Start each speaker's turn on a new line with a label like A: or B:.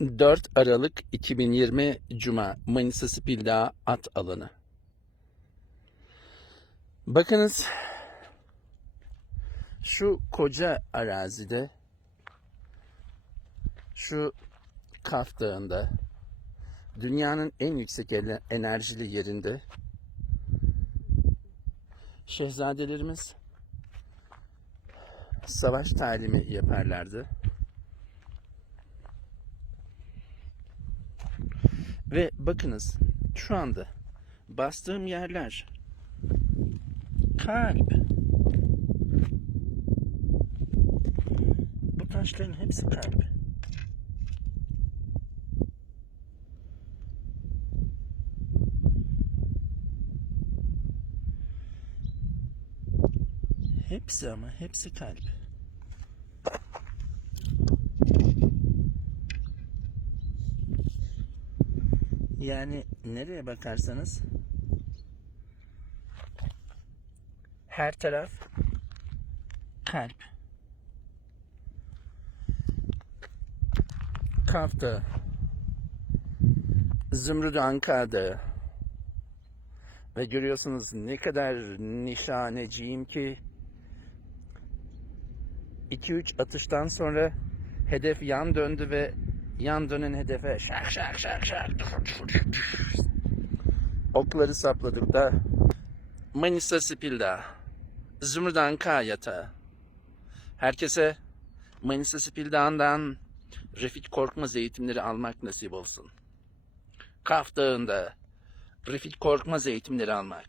A: 4 Aralık 2020 Cuma Manisa Spilda At Alanı. Bakınız şu koca arazide şu Kaf Dağı'nda dünyanın en yüksek enerjili yerinde şehzadelerimiz savaş talimi yaparlardı. Ve bakınız şu anda bastığım yerler kalp. Bu taşların hepsi kalp. Hepsi ama hepsi kalp. Yani nereye bakarsanız her taraf kalp. Kaf Dağı, Zümrüt Anka. Ve görüyorsunuz ne kadar nişaneciyim ki 2-3 atıştan sonra hedef yan döndü ve yan dönen hedefe şak şak şak şak okları sapladık da Manisa Spilda Zümrüdan K yatağı herkese Manisa Spilda'ndan Refik Korkmaz eğitimleri almak nasip olsun. Kaf Dağı'nda Refik Korkmaz eğitimleri almak.